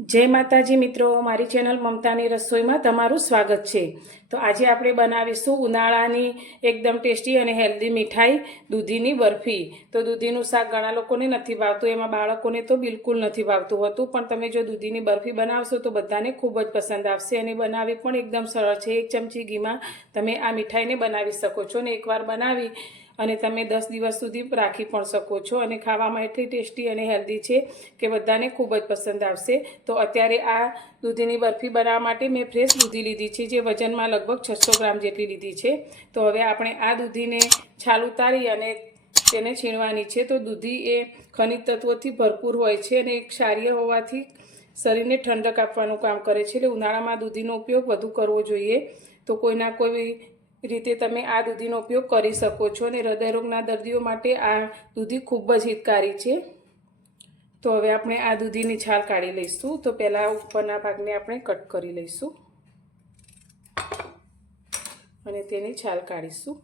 जय माताजी मित्रों, मारी चेनल ममतानी रसोई में तमारुं स्वागत है। तो आज आपणे बनावीशुं उनाळानी एकदम टेस्टी और हेल्दी मिठाई दूधीनी बर्फी। तो दूधीनुं शाक घणा लोकोने नथी भावतुं, एमां बाळकोने तो बिल्कुल नथी भावतुं होतुं, पण तमे जो दूधीनी बर्फी बनावशो तो बधाने खूब ज पसंद आवशे अने बनावी पण एकदम सरळ छे। 1 चमची घीमां तमे आ मिठाईने बनावी शको छो ने एकवार बनावी અને તમે 10 દિવસ સુધી રાખી પણ શકો છો અને ખાવામાં એટલી ટેસ્ટી અને હેલ્ધી છે કે બધાને ખૂબ જ પસંદ આવશે। તો અત્યારે આ દૂધીની બરફી બનાવવા માટે મેં ફ્રેશ દૂધી લીધી છે, જે વજનમાં લગભગ 600 ગ્રામ જેટલી લીધી છે। તો હવે આપણે આ દૂધીને છાલ ઉતારી અને તેને છીણવાની છે। તો દૂધી એ ખનિજ તત્વોથી ભરપૂર હોય છે અને ક્ષારીય હોવાથી શરીરને ઠંડક આપવાનું કામ કરે છે, એટલે ઉનાળામાં દૂધીનો ઉપયોગ વધુ કરવો જોઈએ। તો કોઈના કોઈ रीते तमे आ दूधीनो उपयोग करी सको छो ने हृदयरोगना दर्दीओ माटे आ दूधी खूब ज हितकारी छे। तो हवे आपणे आ दूधीनी छाल काढी लईशुं। तो पहेला उपरना भागने आपणे कट करी लईशुं अने तेनी छाल काढीशुं।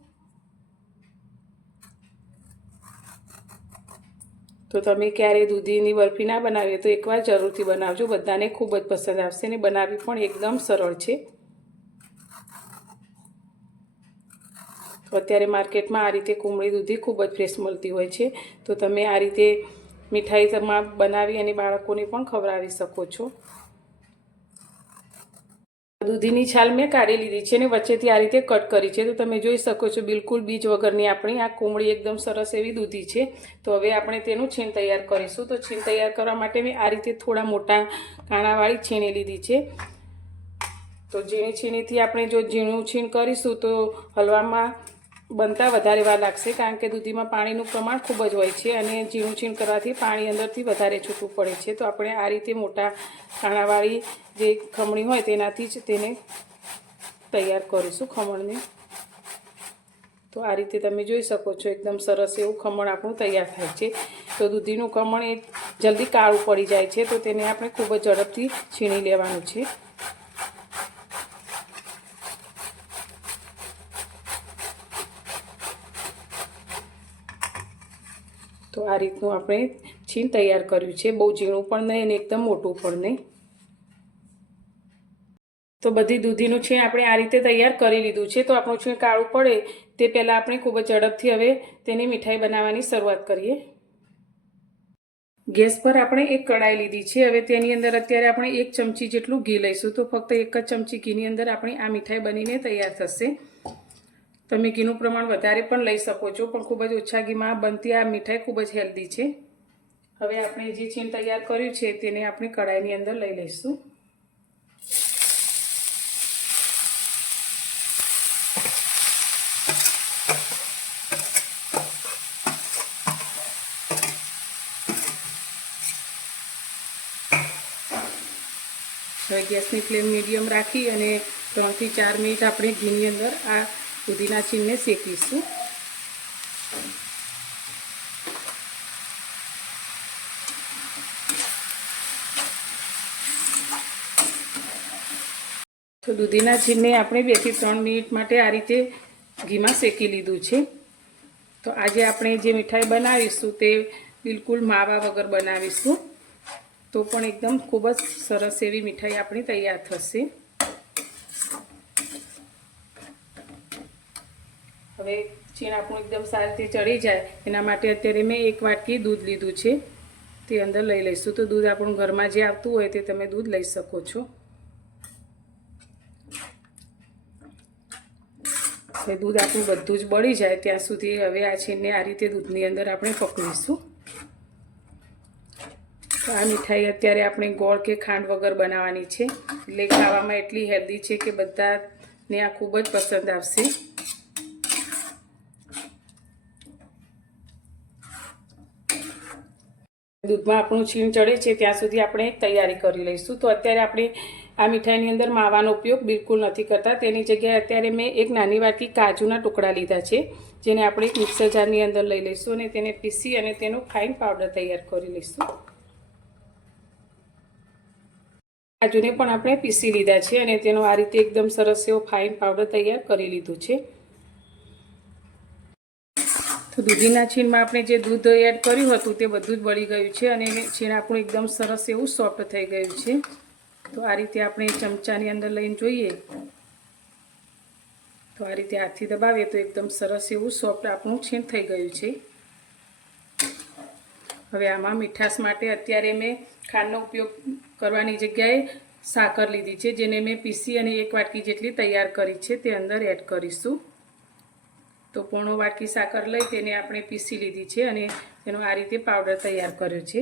तो तमे क्यारे दूधीनी बर्फी ना बनावी तो एकवार जरूरथी बनावजो, बधाने खूब ज पसंद आवशे ने बनावी पण एकदम सरळ छे। तो अत्यारे मार्केट में आ रीते कुमड़ी दूधी खूब ज फ्रेश मळती होय छे। तो तमे आ रीते मिठाई तमाम बनावी अने बाळकोने पण खवरावी शको छो। दूधीनी छाल मैं काढी लीधी छे ने वच्चेथी आ रीते कट करी छे। तो तमे जोई शको छो बिल्कुल बीज वगरनी आपणी आ कुमड़ी एकदम सरस एवी दूधी छे। तो हवे आपणे तेनुं छीण तैयार करीशुं। तो छीण तैयार करवा माटे मैं आ रीते थोड़ा मोटा काणावाળી छीणी लीधी छे। तो झीणी छीणीथी आपणे जो झीणुं छीण करीशुं तो हलवामां बनता वधारे वार लागशे, कारण के दूधीमां पाणीनुं प्रमाण खूब ज होय छे अने झीणुं छीण करवाथी पाणी अंदरथी वधारे छूटुं पड़े छे। तो आपणे आ रीते मोटा काणावाળી जे खमणी होय तेनाथी ज तेने तैयार करीशुं खमणने। तो आ रीते तमे जोई शको छो एकदम सरस एवुं खमण आपणुं तैयार थाय छे। तो दूधीनुं खमण ए जल्दी काळुं पड़ी जाय छे, तो तेने आपणे खूब ज झड़पथी छीणी लेवानुं छे। तो आ रीतनुं आपणे छीण तैयार कर्युं छे, बहु झीणुं पण नहीं अने एकदम मोटुं पण नहीं। तो बधी दूधीनुं छीण आपणे आ रीते तैयार करी लीधुं छे। तो आपणुं छीण काळुं पड़े ते पहेला आपणे खूब ज झड़पथी हवे तेनी मीठाई बनाववानी शरूआत करीए। गैस पर आपणे एक कढ़ाई लीधी छे। हवे तेनी अंदर अत्यारे आपणे 1 चमची जेटलुं घी लईशुं। तो फक्त 1 ज चमची घीनी अंदर आपणी आ मीठाई बनीने तैयार थशे। तमे घीनुं प्रमाण वधारे पण लई शको छो, पण खूब ज ओछा घीमां बनती आ मिठाई खूब ज हेल्दी छे। हवे आपणे जे छीण तैयार कर्युं छे तेने आपणे कढ़ाईनी अंदर लई लईशुं। हवे गैसनी फ्लेम मीडियम राखी अने 3 થી 4 मिनिट आपणे घीनी अंदर आ दूधीना छीणने शेकीशुं। तो दूधीना छीणने आपणे 2 થી 3 मिनिट माटे आ रीते घीमां शेकी लीधुं छे। तो आजे आपणे जे मिठाई बनावीशुं ते बिल्कुल मावा वगर बनावीशुं, तो पण एकदम खूब ज सरस एवी मिठाई आपणी तैयार थशे। हवे छीण आपणुं एकदम सारी रीते चढ़ी जाय एना माटे अत्यारे मैं 1 वाटकी दूध लीधुं छे, ते अंदर लई लईशुं। तो दूध आपणुं घरमां जे आवतुं होय ते तमे दूध लई शको छो। हवे दूध आपणुं बधुं ज बળી जाय त्यां सुधी हवे आ छीणने आ रीते दूधनी अंदर आपणे पकवीशुं। तो आ मिठाई अत्यारे आपणे गोळ के खांड वगर बनाववानी छे, એટલે ખાવામાં એટલી હેલ્ધી છે કે બધાને આ ખૂબ જ પસંદ આવશે। दूधमां आपणुं छीण चढ़े छे त्यां सुधी आपणे तैयारी करी लईशुं। तो अत्यारे आपणे आ मिठाईनी अंदर माવાનો उपयोग बिल्कुल नथी करता, तेनी जग्याए अत्यारे मैं 1 नानी वाटकी काजूना टुकड़ा लीधा छे, जेने आपणे मिक्सर जारनी अंदर लई लईशुं अने तेने पीसी अने तेनो फाइन पाउडर तैयार करी लईशुं। काजूने पण आपणे पीसी लीधा छे अने तेनो आ रीते एकदम सरस एवो फाइन पाउडर तैयार करी लीधो छे। તો દૂધીના છીણમાં આપણે જે દૂધ એડ કર્યું હતું તે બધું જ બળી ગયું છે અને છીણ આપણું એકદમ સરસ એવું સોફ્ટ થઈ ગયું છે. તો આ રીતે આપણે ચમચાની અંદર લઈને જોઈએ તો આ રીતે હાથથી દબાવીએ તો એકદમ સરસ એવું સોફ્ટ આપણું છીણ થઈ ગયું છે. હવે આમાં મીઠાશ માટે અત્યારે મેં ખાંડનો ઉપયોગ કરવાની જગ્યાએ સાકર લીધી છે, જેને મેં પીસી અને 1 વાટકી જેટલી તૈયાર કરી છે તે અંદર એડ કરીશું. તો પોણો વાટકી સાકર લઈ તેને આપણે પીસી લીધી છે અને તેનો આ રીતે પાવડર તૈયાર કર્યો છે.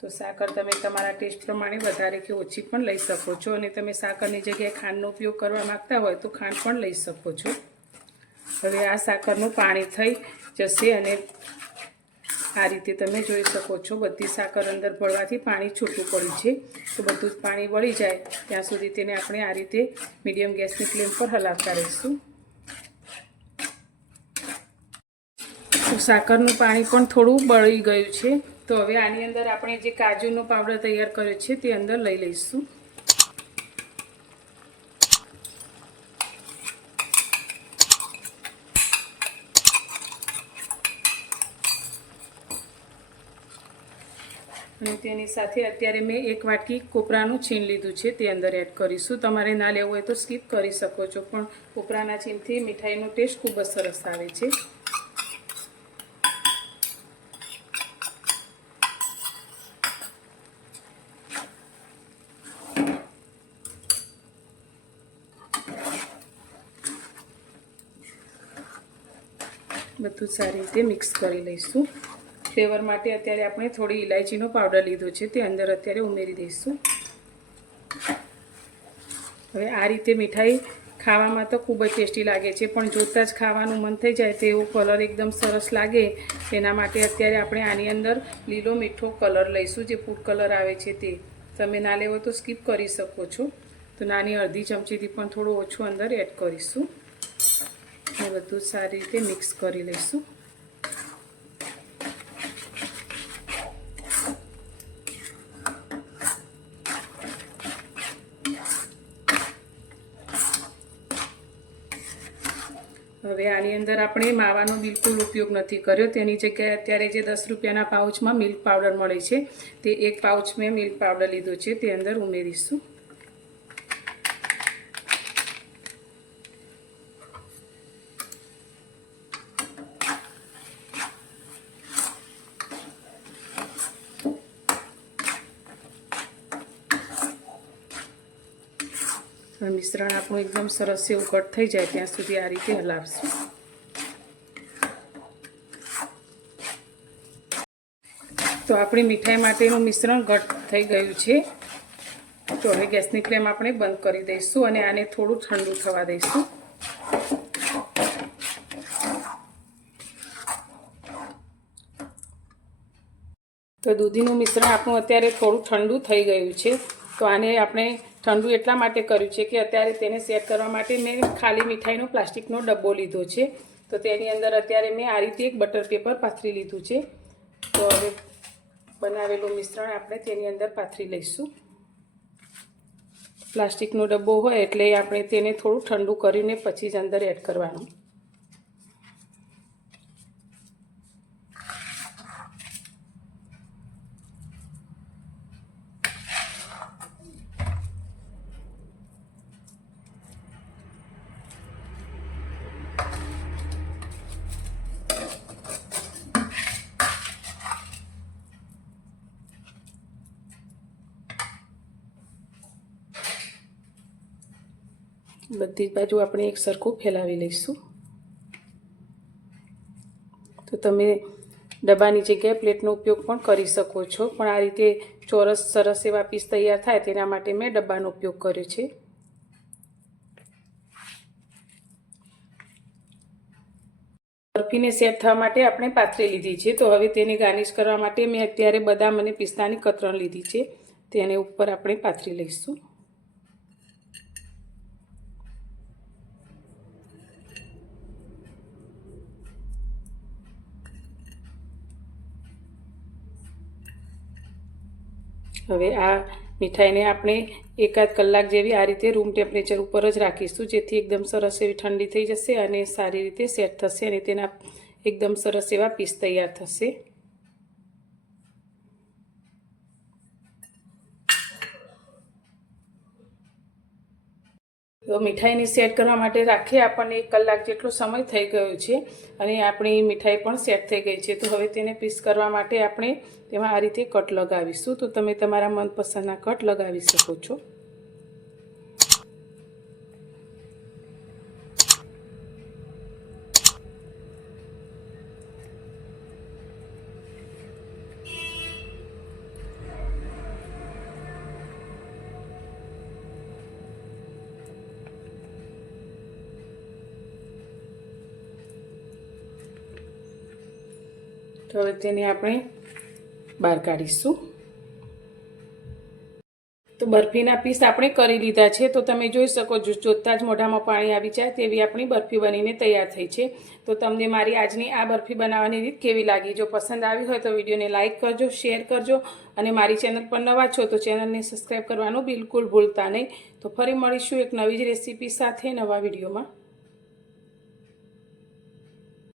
તો સાકર તમે તમારા ટેસ્ટ પ્રમાણે વધારે કે ઓછી પણ લઈ શકો છો અને તમે સાકરની જગ્યાએ ખાંડનો ઉપયોગ કરવા માંગતા હોય તો ખાંડ પણ લઈ શકો છો. હવે આ સાકરનું પાણી થઈ જશે અને આ રીતે તમે જોઈ શકો છો બધી સાકર અંદર ભળવાથી પાણી છૂટું પડ્યું છે. તો બધું જ પાણી વળી જાય ત્યાં સુધી તેને આપણે આ રીતે મીડિયમ ગેસની ફ્લેમ પર હલાવતા રહીશું. તો સાકરનું પાણી પણ થોડું બળી ગયું છે. તો હવે આની અંદર આપણે જે કાજુનો પાવડર તૈયાર કર્યો છે તે અંદર લઈ લઈશું. અને તેની સાથે અત્યારે મેં 1 વાટકી કોપરાનું છીણ લીધું છે તે અંદર એડ કરીશું. તમારે ના લેવું હોય તો સ્કીપ કરી શકો છો, પણ કોપરાના છીણથી મીઠાઈનો ટેસ્ટ ખૂબ જ સરસ આવે છે. બધું સારી રીતે મિક્સ કરી લઈશું. ફ્લેવર માટે અત્યારે આપણે થોડી ઇલાયચીનો પાવડર લીધો છે તે અંદર અત્યારે ઉમેરી દઈશું. હવે આ રીતે મીઠાઈ ખાવામાં તો ખૂબ જ ટેસ્ટી લાગે છે, પણ જોતાં જ ખાવાનું મન થઈ જાય તેવો કલર એકદમ સરસ લાગે તેના માટે અત્યારે આપણે આની અંદર લીલો મીઠો કલર લઈશું, જે ફૂડ કલર આવે છે તે. તમે ના લેવો તો સ્કીપ કરી શકો છો. તો નાની અડધી ચમચીથી પણ થોડું ઓછું અંદર એડ કરીશું અને બધું સારી રીતે મિક્સ કરી લઈશું. હવે આની અંદર આપણે માવાનો બિલકુલ ઉપયોગ નથી કર્યો. તેની જગ્યાએ અત્યારે જે 10 રૂપિયાના પાઉચમાં મિલ્ક પાવડર મળે છે તે 1 પાઉચ મેં મિલ્ક પાવડર લીધો છે તે અંદર ઉમેરીશું. મિશ્રણ આપણું એકદમ સરસ એવું કટ થઈ જાય ત્યાં સુધી આ રીતે હલાવશું. તો આપણી મીઠાઈ માટેનું મિશ્રણ ઘટ થઈ ગયું છે. તો હવે ગેસની ફ્લેમ આપણે બંધ કરી દઈશું અને આને થોડું ઠંડુ થવા દઈશું. તો દૂધીનું મિશ્રણ આપણું અત્યારે થોડું ઠંડુ થઈ ગયું છે. તો આને આપણે ઠંડુ એટલા માટે કર્યું છે કે અત્યારે તેને સેટ કરવા માટે મેં ખાલી મીઠાઈનો પ્લાસ્ટિકનો ડબ્બો લીધો છે. તો તેની અંદર અત્યારે મેં આ રીતે એક બટર પેપર પાથરી લીધું છે. તો હવે બનાવેલું મિશ્રણ આપણે તેની અંદર પાથરી લઈશું. પ્લાસ્ટિકનો ડબ્બો હોય એટલે આપણે તેને થોડું ઠંડુ કરીને પછી જ અંદર એડ કરવાનું. બધી જ બાજુ આપણે એક સરખું ફેલાવી લઈશું. તો તમે ડબ્બાની જગ્યાએ પ્લેટનો ઉપયોગ પણ કરી શકો છો, પણ આ રીતે ચોરસ સરસ એવા પીસ તૈયાર થાય તેના માટે મેં ડબ્બાનો ઉપયોગ કર્યો છે. બરફીને સેટ થવા માટે આપણે પાથરી લીધી છે. તો હવે તેને ગાર્નિશ કરવા માટે મેં અત્યારે બદામ અને પિસ્તાની કતરણ લીધી છે, તેને ઉપર આપણે પાથરી લઈશું. હવે આ મીઠાઈને આપણે એકાદ કલાક જેવી આ રીતે રૂમ ટેમ્પરેચર ઉપર જ રાખીશું, જેથી એકદમ સરસ એવી ઠંડી થઈ જશે અને સારી રીતે સેટ થશે અને તેના એકદમ સરસ એવા પીસ તૈયાર થશે। તો મીઠાઈને સેટ કરવા માટે રાખીએ આપણને 1 કલાક જેટલો સમય થઈ ગયો છે અને આપણી મીઠાઈ પણ સેટ થઈ ગઈ છે। તો હવે તેને પીસ કરવા માટે આપણે તેમાં આ રીતે કટ લગાવીશું। તો તમે તમારા મનપસંદના કટ લગાવી શકો છો। તો હવે તેને આપણે બહાર કાઢીશું। તો બરફીના પીસ આપણે કરી લીધા છે। તો તમે જોઈ શકો છો, જોતાં જ મોઢામાં પાણી આવી જાય તેવી આપણી બરફી બનીને તૈયાર થઈ છે। તો તમને મારી આજની આ બરફી બનાવવાની રીત કેવી લાગી? જો પસંદ આવી હોય તો વિડીયોને લાઇક કરજો, શેર કરજો અને મારી ચેનલ પર નવા છો તો ચેનલને સબસ્ક્રાઈબ કરવાનું બિલકુલ ભૂલતા નહીં। તો ફરી મળીશું એક નવી જ રેસીપી સાથે નવા વિડીયોમાં।